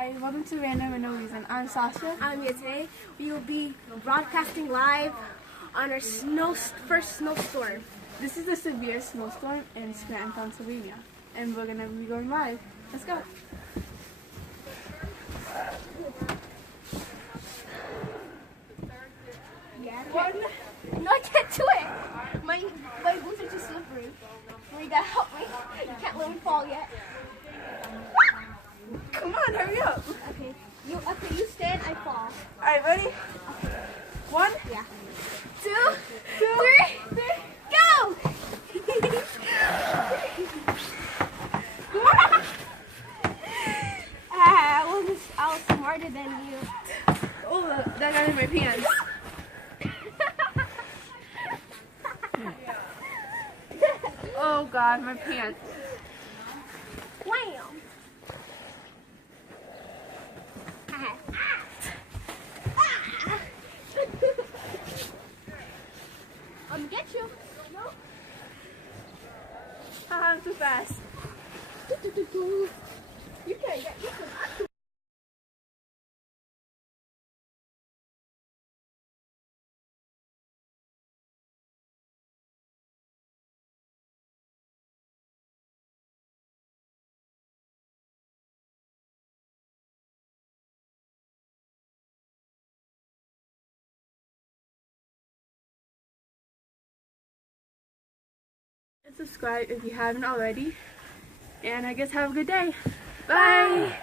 Hi, welcome to Random and No Reason. I'm Sasha. I'm here today. We will be broadcasting live on our first snowstorm. This is a severe snowstorm in Scranton, Pennsylvania, and we're going to be going live. Let's go. Yeah. No, I can't do it. My boots are too slippery. You gotta help me. You can't let me fall yet. Come on, hurry up. Okay. You stand, I fall. All right, ready? Okay. 1, Yeah. 2, 3, go! I was smarter than you. Oh, that got in my pants. Oh God, my pants. Wham! I'm gonna get you. No. I'm too fast. You can't get me. And subscribe if you haven't already. And I guess have a good day. Bye.